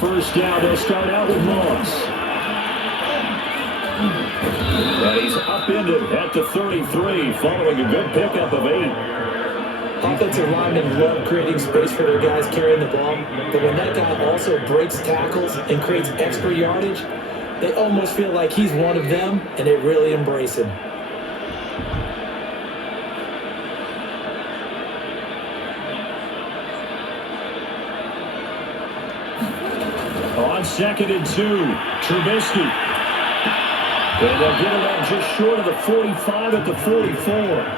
first down. They'll start out with Moss. And he's upended at the 33, following a good pickup of 8. Offensive linemen love creating space for their guys carrying the ball, but when that guy also breaks tackles and creates extra yardage, they almost feel like he's one of them, and they really embrace him. On 2nd and 2, Trubisky. And they'll get it up just short of the 45 at the 44.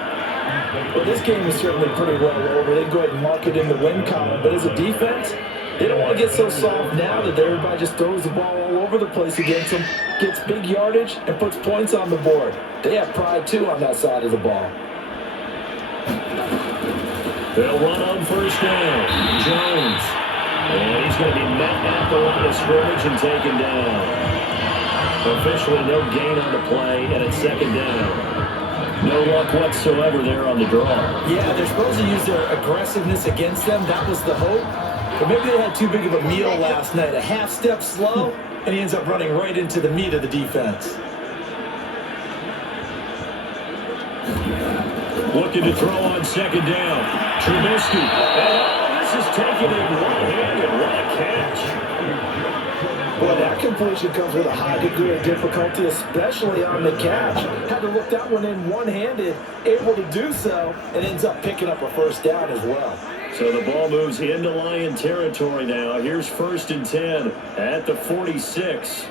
Well, this game is certainly pretty well over. They go ahead and mark it in the win column. But as a defense, they don't want to get so soft now that everybody just throws the ball all over the place against them, gets big yardage, and puts points on the board. They have pride, too, on that side of the ball. They'll run on first down. Jones. And he's going to be met at the line of scrimmage and taken down. Officially no gain on the play, and it's 2nd down. No luck whatsoever there on the draw. Yeah, they're supposed to use their aggressiveness against them. That was the hope. But maybe they had too big of a meal last night. A half step slow, and he ends up running right into the meat of the defense. Looking to throw on 2nd down. Trubisky. And this is taken in one-handed. What a catch. Well, that completion comes with a high degree of difficulty, especially on the catch. Had to look that one in one-handed, able to do so, and ends up picking up a first down as well. So the ball moves into Lion territory now. Here's 1st and 10 at the 46.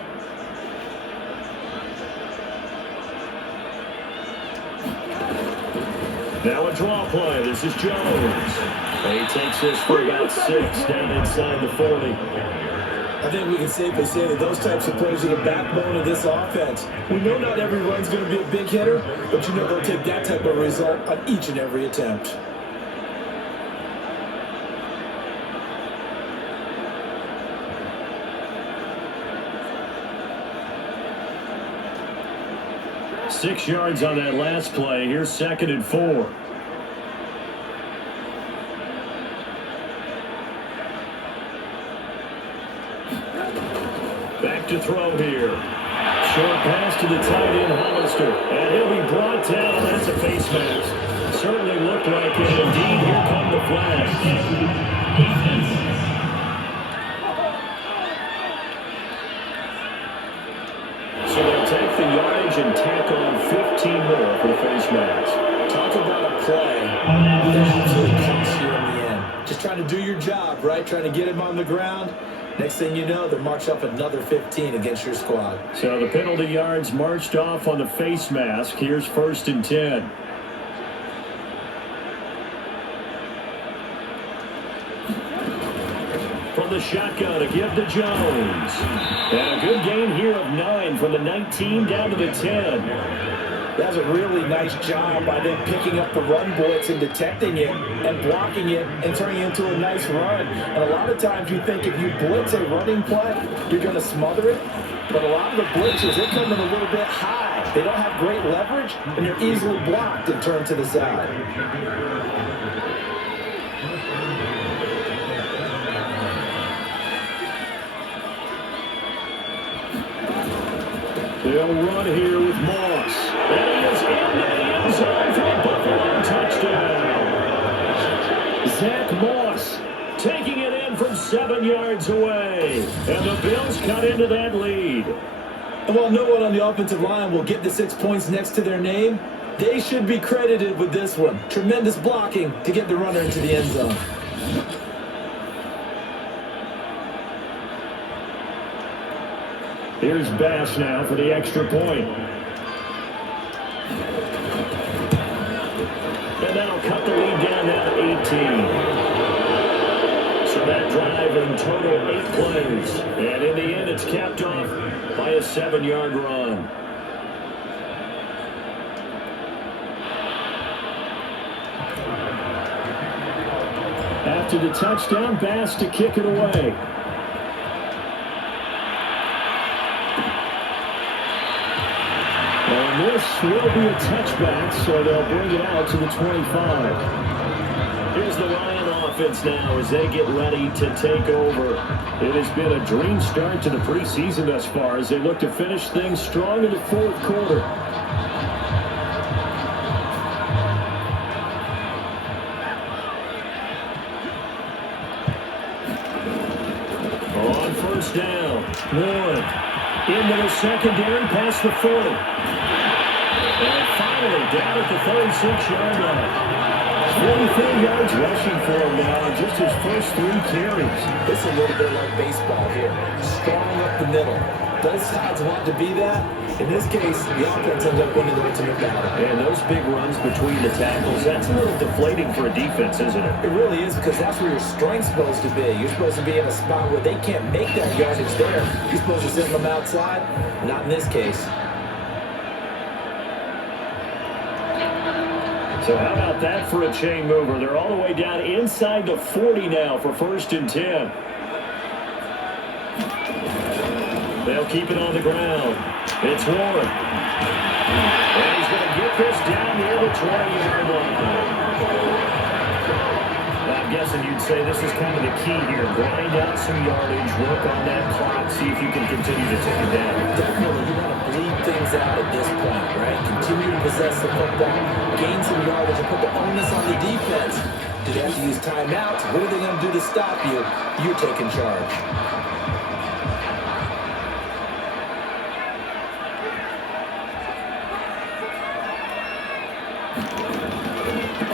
Now a draw play. This is Jones. And he takes this for about 6 down inside the 40. I think we can safely say that those types of plays are the backbone of this offense. We know not every run's going to be a big hitter, but you know they'll take that type of result on each and every attempt. Six yards on that last play. Here's 2nd and 4. Back to throw here. Short pass to the tight end, Hollister. And he'll be brought down. That's a face mask. Certainly looked like it. Indeed, here come the flags. So they'll take the yardage and tack on 15 more for the face mask. Talk about a play that absolutely costs you in the end. Just trying to do your job, right? Trying to get him on the ground. Next thing you know, they march up another 15 against your squad. So the penalty yards marched off on the face mask. Here's 1st and 10. From the shotgun, a give to Jones. And a good gain here of 9 from the 19 down to the 10. That's a really nice job by them picking up the run blitz and detecting it and blocking it and turning it into a nice run. And a lot of times you think if you blitz a running play, you're going to smother it. But a lot of the blitzes, they come in a little bit high. They don't have great leverage, and they're easily blocked and turned to the side. They'll run here with Moss. And he is in the end zone for a Buffalo touchdown. Zach Moss taking it in from 7 yards away. And the Bills cut into that lead. And while no one on the offensive line will get the 6 points next to their name, they should be credited with this one. Tremendous blocking to get the runner into the end zone. Here's Bass now for the extra point. And that'll cut the lead down now to 18. So that drive in total 8 plays. And in the end, it's capped off by a 7-yard run. After the touchdown, Bass to kick it away. And this will be a touchback, so they'll bring it out to the 25. Here's the Lion offense now as they get ready to take over. It has been a dream start to the preseason thus far as they look to finish things strong in the fourth quarter. On first down, Warren into the secondary past the 40. And finally down at the 36-yard line. 44 yards rushing for him now in just his first 3 carries. It's a little bit like baseball here. Strong up the middle. Both sides want to be that. In this case, the offense ends up winning the ultimate battle. And those big runs between the tackles, that's a little deflating for a defense, isn't it? It really is, because that's where your strength's supposed to be. You're supposed to be in a spot where they can't make that yardage there. You're supposed to send them outside. Not in this case. So how about that for a chain mover? They're all the way down inside the 40 now for 1st and 10. They'll keep it on the ground. It's Warren. And he's going to get this down near the 20-yard line. I'm guessing you'd say this is kind of the key here. Grind out some yardage, work on that clock, see if you can continue to take it down. Definitely, you want to bleed things out at this point, right? Continue to possess the football, gain some yardage, and put the onus on the defense. Do they have to use timeouts? What are they going to do to stop you? You're taking charge.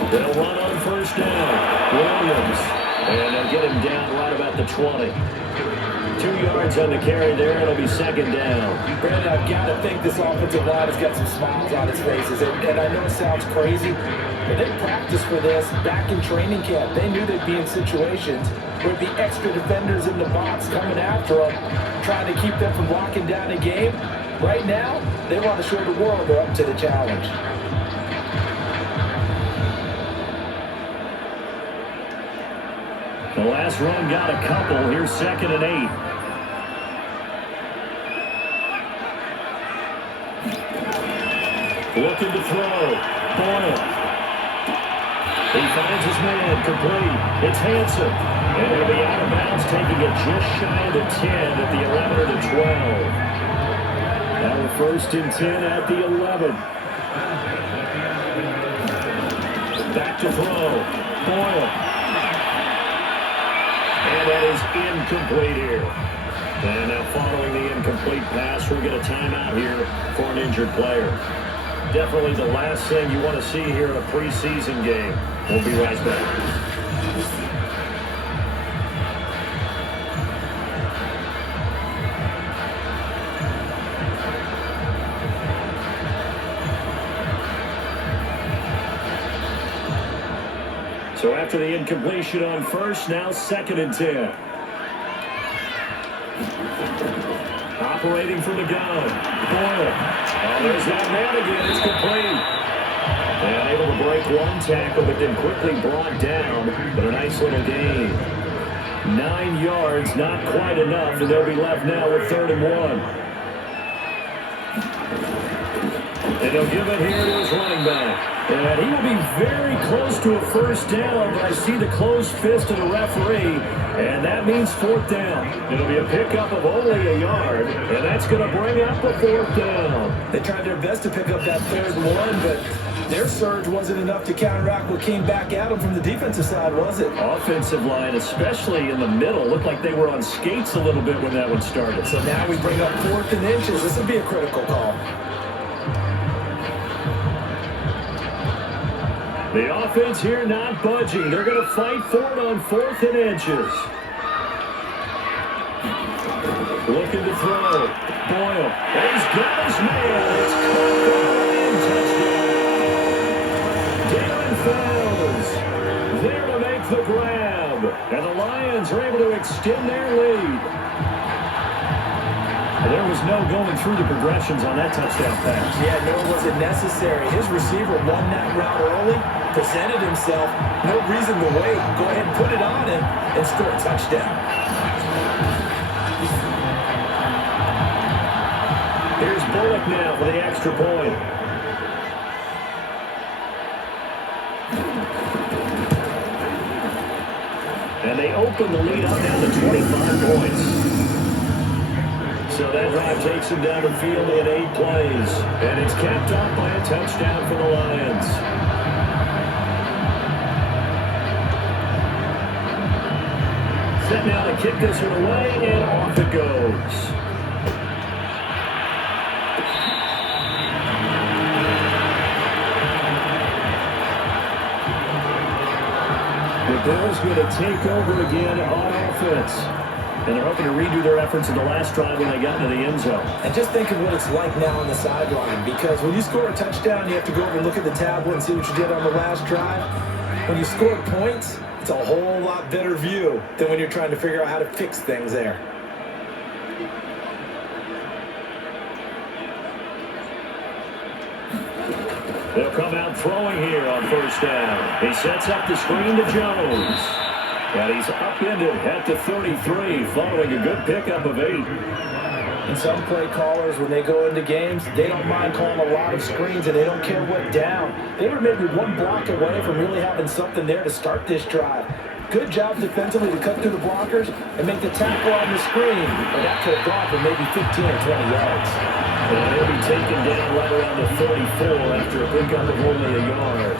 They'll run on first down. Williams. And they'll get him down right about the 20. 2 yards on the carry there. It'll be 2nd down. Brandon, I've got to think this offensive line has got some smiles on its faces. And I know it sounds crazy, but they practiced for this back in training camp. They knew they'd be in situations where the extra defenders in the box coming after them, trying to keep them from locking down a game. Right now, they want to show the world they're up to the challenge. The last run got a couple. Here's 2nd and 8. Looking to throw. Boyle. He finds his man. Complete. It's Hanson. And it'll be out of bounds, taking it just shy of the 10 at the 11 or the 12. Now the 1st and 10 at the 11. Back to throw. Boyle. And that is incomplete here. And now following the incomplete pass, we'll get a timeout here for an injured player. Definitely the last thing you want to see here in a preseason game. We'll be right back. So after the incompletion on first, now 2nd and 10. Operating from the gun. Boyle. Oh, there's that man again. It's complete. And able to break one tackle, but then quickly brought down. But a nice little gain. 9 yards, not quite enough, and they'll be left now with 3rd and 1. And he'll give it here to his running back. And he will be very close to a 1st down, but I see the closed fist of the referee, and that means 4th down. It'll be a pickup of only a yard, and that's going to bring up the 4th down. They tried their best to pick up that 3rd and 1, but their surge wasn't enough to counteract what came back at them from the defensive side, was it? Offensive line, especially in the middle, looked like they were on skates a little bit when that one started. So now we bring up 4th and inches. This would be a critical call. The offense here not budging. They're going to fight for it on 4th and inches. Looking to throw. Boyle. And he's got his man. It's caught the touchdown. Darren Fells there to make the grab. And the Lions are able to extend their lead. There was no going through the progressions on that touchdown pass. Yeah, nor was it necessary. His receiver won that route early, presented himself, no reason to wait. Go ahead and put it on him and score a touchdown. Here's Bullock now for the extra point. they open the lead up now to 25 points. So that drive takes them down the field in 8 plays. And it's capped off by a touchdown for the Lions. Set now to kick this one away, and off it goes. The Bills going to take over again on offense. And they're hoping to redo their efforts in the last drive when they got into the end zone. And just think of what it's like now on the sideline, because when you score a touchdown, you have to go over and look at the tablet and see what you did on the last drive. When you score points, it's a whole lot better view than when you're trying to figure out how to fix things there. They'll come out throwing here on first down. He sets up the screen to Jones. And he's upended at the 33, following a good pickup of 8. And some play callers, when they go into games, they don't mind calling a lot of screens, and they don't care what down. They were maybe one block away from really having something there to start this drive. Good job defensively to cut through the blockers and make the tackle on the screen. But that could have gone for maybe 15 or 20 yards. And he'll be taken down right around the 34 after a pickup of only a yard.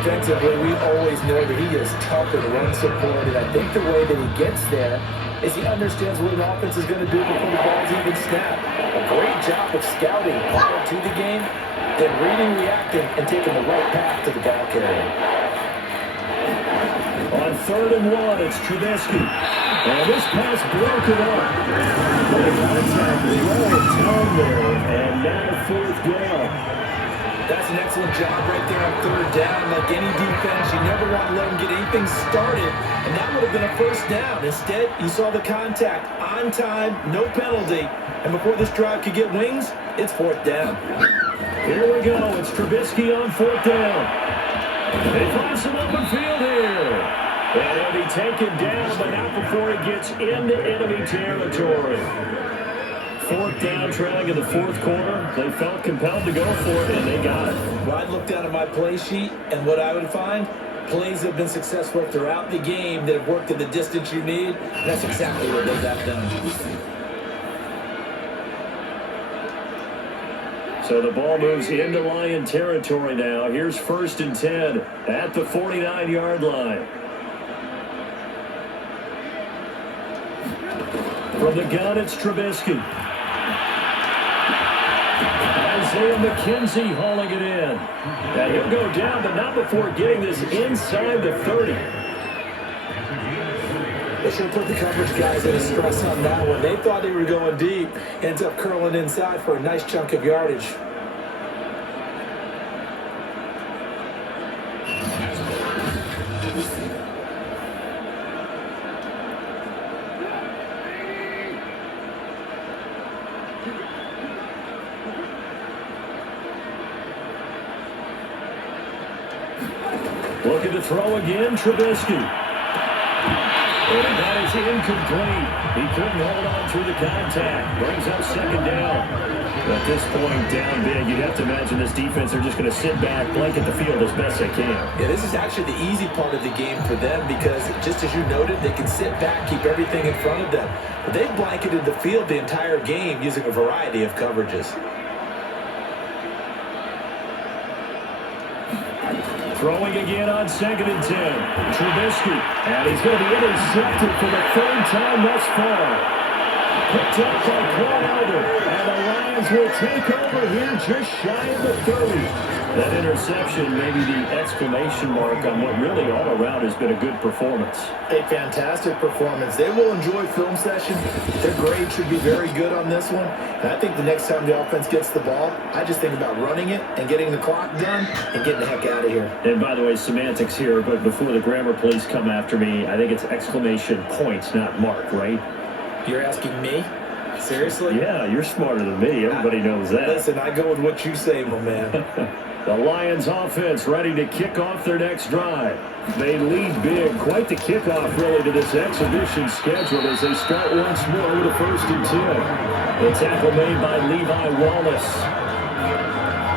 Defensively, we always know that he is tough and run support, and I think the way that he gets there is he understands what an offense is going to do before the ball's even snapped. A great job of scouting prior to the game, then reading, reacting, and taking the right path to the ball carrier. On 3rd and 1, it's Trubisky. And this pass broken up. But the contact is well in time there, and now 4th down. That's an excellent job right there on 3rd down. Like any defense, you never want to let them get anything started, and that would have been a 1st down. Instead, you saw the contact on time, no penalty, and before this drive could get wings, it's 4th down. Here we go. It's Trubisky on 4th down. They find some open field here. And he'll be taken down, but not before he gets into enemy territory. 4th down, trailing in the 4th quarter. They felt compelled to go for it, and they got it. Well, I'd look down at my play sheet, and what I would find, plays have been successful throughout the game that have worked at the distance you need. That's exactly what they got done. So the ball moves into Lion territory now. Here's 1st and 10 at the 49-yard line. From the gun, it's Trubisky. Isaiah McKenzie hauling it in. And he'll go down, but not before getting this inside the 30. They should have put the coverage guys in a stress on that one. They thought they were going deep. Ends up curling inside for a nice chunk of yardage. Looking to throw again, Trubisky. And that is incomplete. He couldn't hold on through the contact. Brings up 2nd down. At this point, down big, you'd have to imagine this defense are just going to sit back, blanket the field as best they can. Yeah, this is actually the easy part of the game for them because, just as you noted, they can sit back, keep everything in front of them. But they've blanketed the field the entire game using a variety of coverages. Throwing again on 2nd and 10. Trubisky. And he's going to be intercepted for the 3rd time thus far. Picked up by Quan Alder. And the Lions will take over here just shy of the 30. That interception may be the exclamation mark on what really all around has been a good performance. A fantastic performance. They will enjoy film session. Their grade should be very good on this one. And I think the next time the offense gets the ball, I just think about running it and getting the clock done and getting the heck out of here. And by the way, semantics here, but before the grammar police come after me, I think it's exclamation points, not mark, right? You're asking me? Seriously? Yeah, you're smarter than me. Everybody knows that. Listen, I go with what you say, my man. The Lions offense ready to kick off their next drive. They lead big. Quite the kickoff, really, to this exhibition schedule as they start once more with a 1st and 10. The tackle made by Levi Wallace.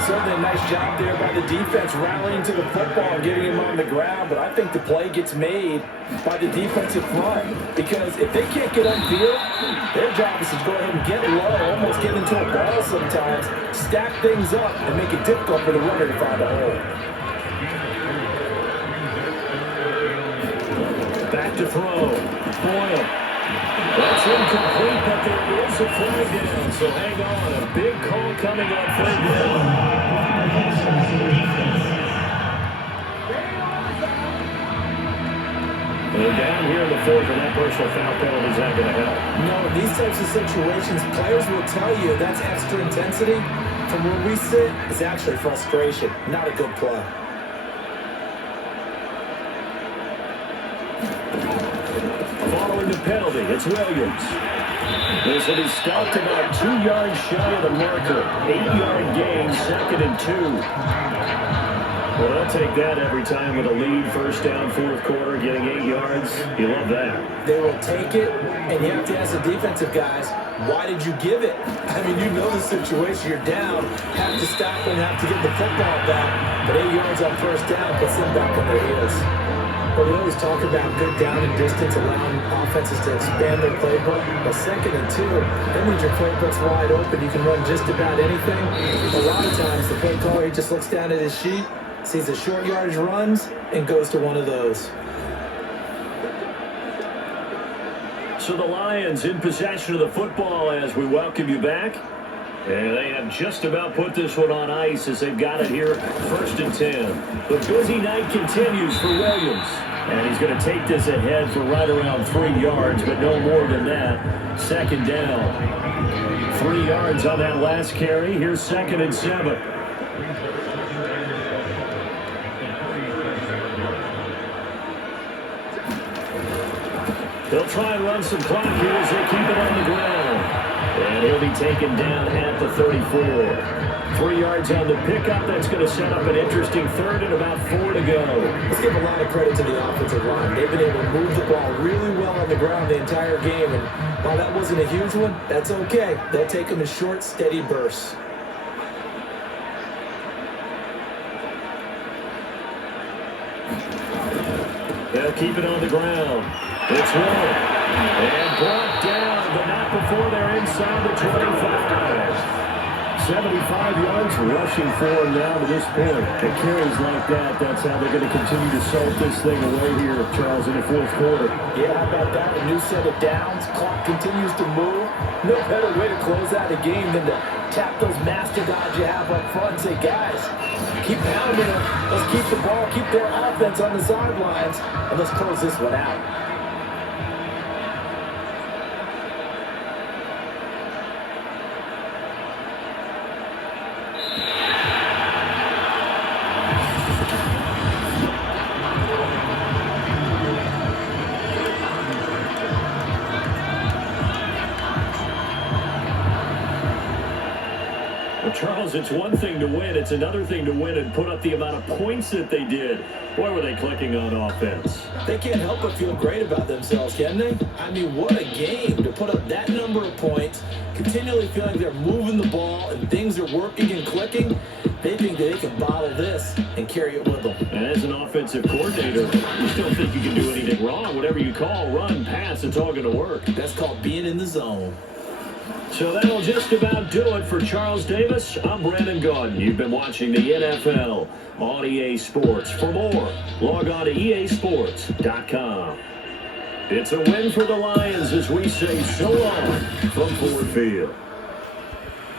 Certainly a nice job there by the defense rallying to the football and getting him on the ground, but I think the play gets made by the defensive front because if they can't get upfield, their job is to go ahead and get low, almost get into a ball sometimes, stack things up, and make it difficult for the runner to find a hole. Back to throw. Boyle. That's incomplete, but there is a flag down, so hang on. A big call coming on third down. They're down here in the fourth, and that personal foul penalty is not going to help. No, in these types of situations, players will tell you that's extra intensity. From where we sit, it's actually frustration, not a good play. Following the penalty, it's Williams. This will be stopped about 2 yards shy of the marker. 8-yard gain, 2nd and 2. Well, they'll take that every time with a lead, first down, fourth quarter, getting 8 yards. You love that. They will take it, and you have to ask the defensive guys, why did you give it? I mean, you know the situation. You're down, have to stop and have to get the football back. But 8 yards on first down puts them back on their heels. But we always talk about good down and distance, allowing offenses to expand their playbook. But 2nd and 2, that means your playbook's wide open. You can run just about anything. A lot of times, the play caller, he just looks down at his sheet, sees the short yardage runs, and goes to one of those. So the Lions in possession of the football as we welcome you back. And they have just about put this one on ice as they've got it here, 1st and 10. The busy night continues for Williams. And he's going to take this ahead for right around 3 yards, but no more than that. 2nd down. 3 yards on that last carry. Here's 2nd and 7. They'll try and run some clock here as they keep it on the ground. And he'll be taken down at the 34. 3 yards on the pickup. That's going to set up an interesting 3rd and about 4 to go. Let's give a lot of credit to the offensive line. They've been able to move the ball really well on the ground the entire game. And while that wasn't a huge one, that's okay. They'll take them in short, steady bursts. They'll keep it on the ground. It's Ward. And brought down, but not before they're inside the 25. 75 yards rushing for him now to this point. It carries like that. That's how they're going to continue to salt this thing away here, Charles, in the fourth quarter. Yeah, how about that? A new set of downs. Clock continues to move. No better way to close out a game than to tap those master guys you have up front and say, guys, keep pounding them. Let's keep the ball, keep their offense on the sidelines, and let's close this one out. Charles, it's one thing to win. It's another thing to win and put up the amount of points that they did. Boy, were they clicking on offense. They can't help but feel great about themselves, can they? I mean, what a game to put up that number of points, continually feeling they're moving the ball and things are working and clicking. They think that they can bottle this and carry it with them. And as an offensive coordinator, you still think you can do anything wrong. Whatever you call, run, pass, it's all going to work. That's called being in the zone. So that'll just about do it for Charles Davis. I'm Brandon Gaudin. You've been watching the NFL on EA Sports. For more, log on to easports.com. It's a win for the Lions as we say so long from Ford Field.